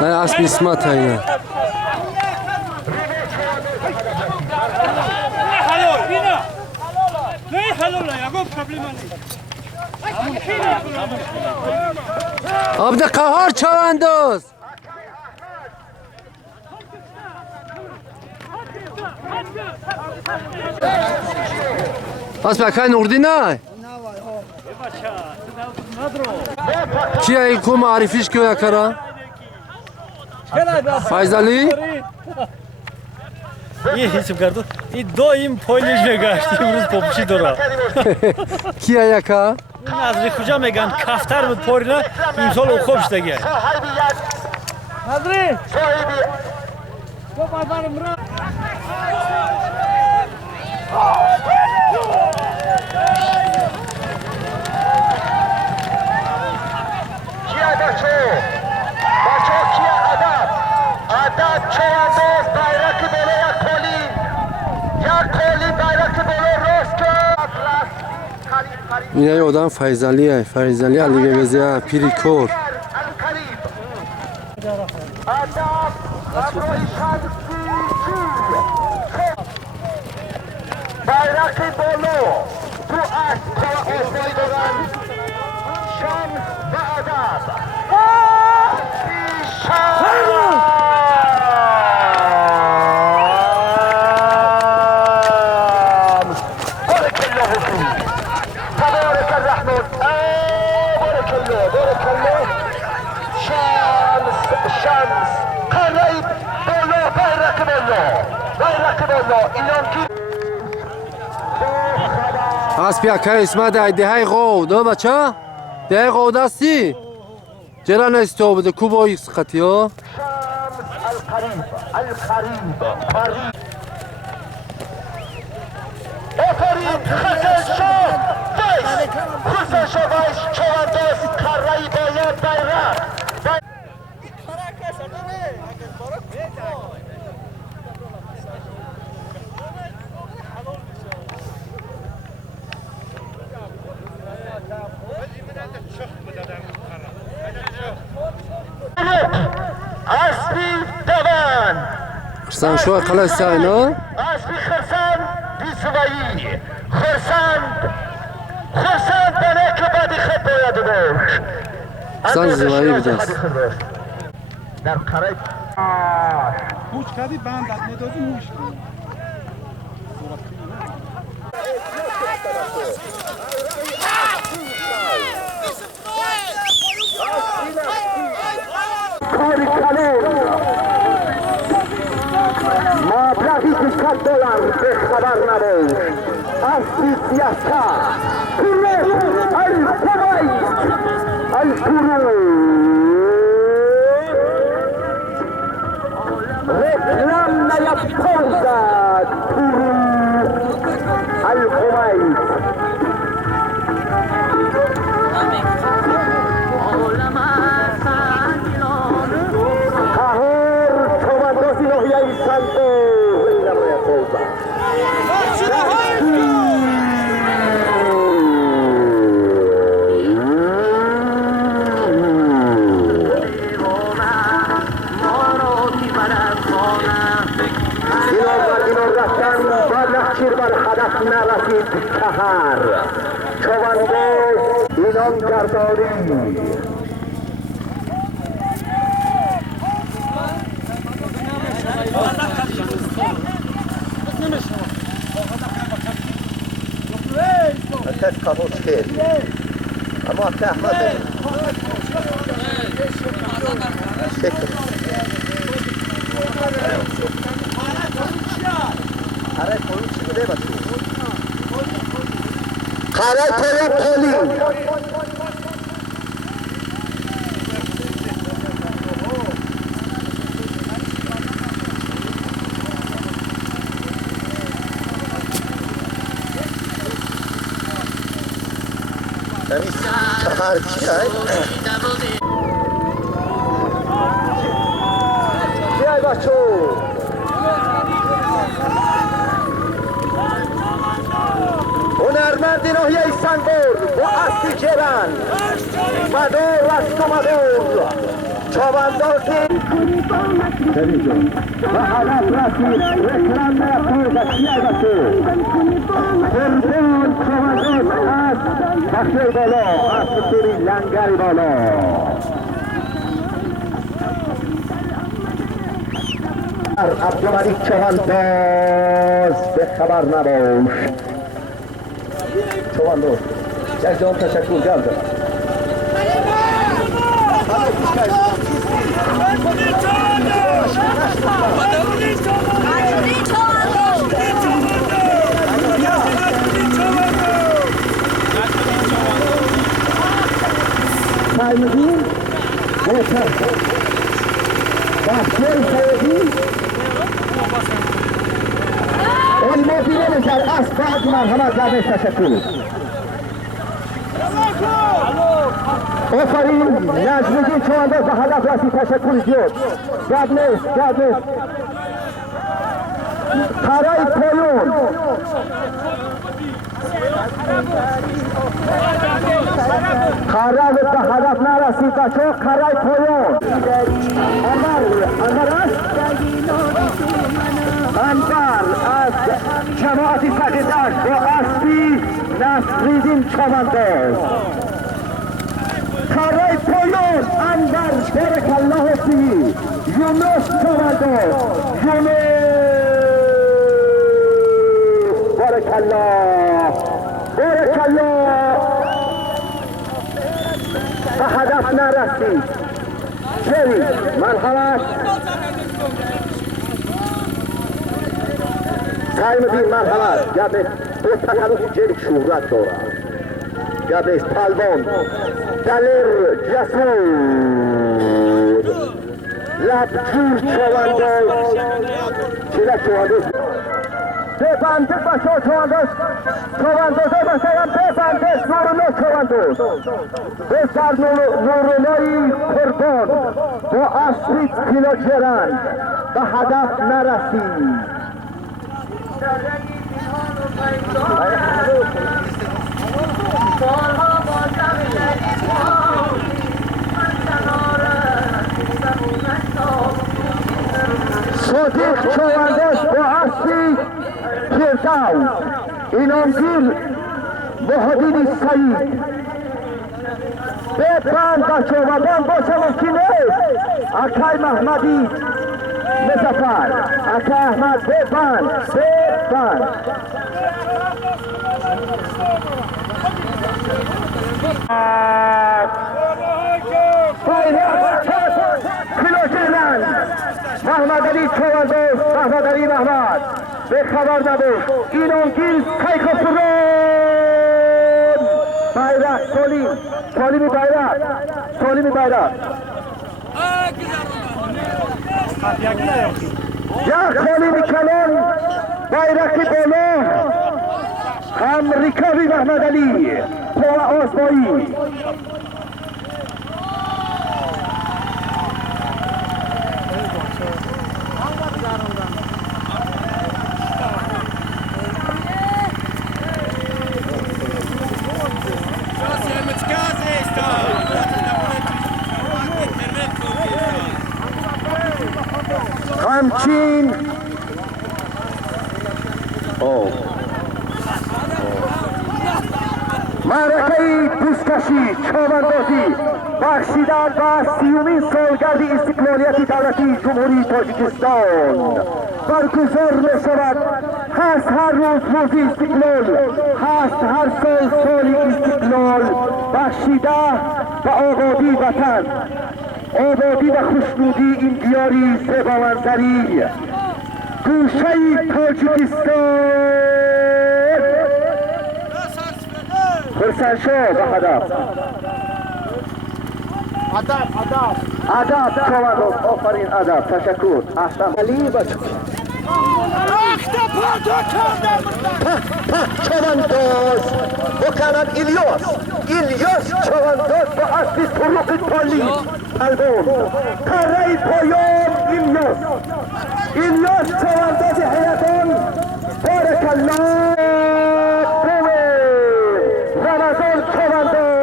نه اسب اسمت اینه عبد قهار چواندوز بس بکای نوردی نه کیه این کو معرفیش کیه کرا فایزالی یه حساب کردو این دو این پولیش نگاشت امروز پوپشی داره کیه یکا نظری کجا میگن کفتر بود پورینا این سال خوبش دیگه نظری تو بازار مرا کیا بچه کیا عدد چواندوز بایرک بله یک کلی بایرک بله راست این آدم فایزالیه فایزالی علی بزیا پیری کور بایرک بلو تو اسب آسایی دارن شمس و عدد اسب یکا اسمت ده غو دو بچه ده غو دستی جرا نیستو بده کو با ایکس خطی ها آفرین خسن شد خسن شد بایش چواندوز کرهی باید بیرد اسبی دوان خرسان شو قلعه ساینا اسبی خرسان بیزوایی خرسان بانه که بعدی خود باید باش خرسان زوایی بدست در قرار موش کردی بند ندازی موش مبلغی $200 به خبر نباش اسبی سیاستا کوره الفوایی الکورو رکلام نیفتوزد کورو الفوایی نرسید شهر چواندوز اینان گرداری کس کابوس کرد اما که احمد آره پولو چی بده بچه خاله پولی چهار چی های؟ چی های بچه؟ هنرمند ناحیه سنگور اسبی جرن مدار است و مدار چواندازی و هدف رسید رکرم نفید سیاگته قربان چوانداز از بخشی بالا از سوری لنگری بالا عبدالملیک چوانداز به خبر نباش چوانداز یک جان تشکر جلد فهمیدین؟ بهتر بخشی سیدی علما بینه بشد از بعد مرحمت زدش تشکر آفرین نجمدین چوانداز به هدف رسید تشکر زیاد گرد نیست خرای پایون خرای به هدف نرسید بچه خرای پایون انبر است انبر از جماعتی سقیدش با اسبی نصریدین چوانداز خرای پایون انبر بارک الله فی یونس چوانداز یونس بارک الله به هدف نرسید چری مرحمت قایمدین مرحمت گبه او تخلص جری شهرت دارد گبه پلوان دلر جسور لبجور چوانداز چیلک چوانداز ببنده بچه چوانداز مثلا ببنده نورنا چوانداز بسر نورنایی قربان با اسبی کیلوگرم به هدف نرسید صدیق چوانداز با اسبی پیرتاو اینامگیر محدین سعید ببند بچه و بند باشه ممکنه اکای محمدی مزفر اکای احمد ببند محمد علی چوانداز محمد علی محمد به خبر نبود اینانگیر کیخ فرون bayrak Solimi bayrak ya Solimi kalan bayrakı bola Amerikavi Mehmet Ali Kova Osboyi همچین معرکه بوزکشی چوواندازی بخشیدن و 30مین سالگرد استقلالیت دولتی جمهوری تاجیکستان برگزار می شود. هست هر روز روزی استقلال، هست هر سال سالی استقلال بخشیده و آبادی وطن، آبادی و خوشنودی این دیاری زیبا منظری گوشه تاجیکستان. خرسنشاه و هدف ادب چوانداز آفرین ادب تشکر احسن علی بچه چوانداز بکنن ایلیاس چوانداز با اصلی طرق پالی البون کره پایان ایلیاس چوانداز حیاتان بارک الله رمضان چوانداز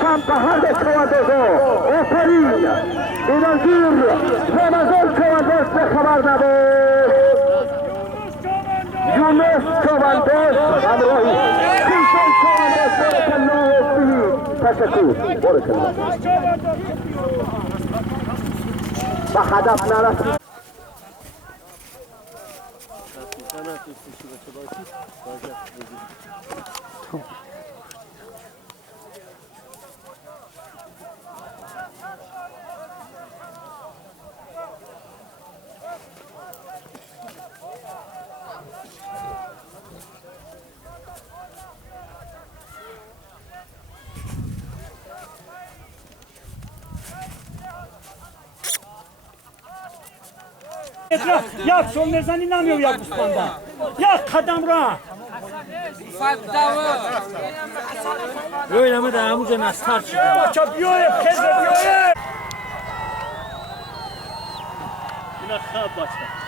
سمت حرب چواندازان. آفرین اینانگیر رمضان چوانداز به خبر نبود. یونس چوانداز همراهی کیشان چوانداز بارک الله فیه. تشکر بارک الله و هدف نرسید. یک سول میزنی نمیو یک بسپانده یک قدم را روی نمه در هموز مستر شده بچه بیایه خیزه بیایه اینا خواب بچه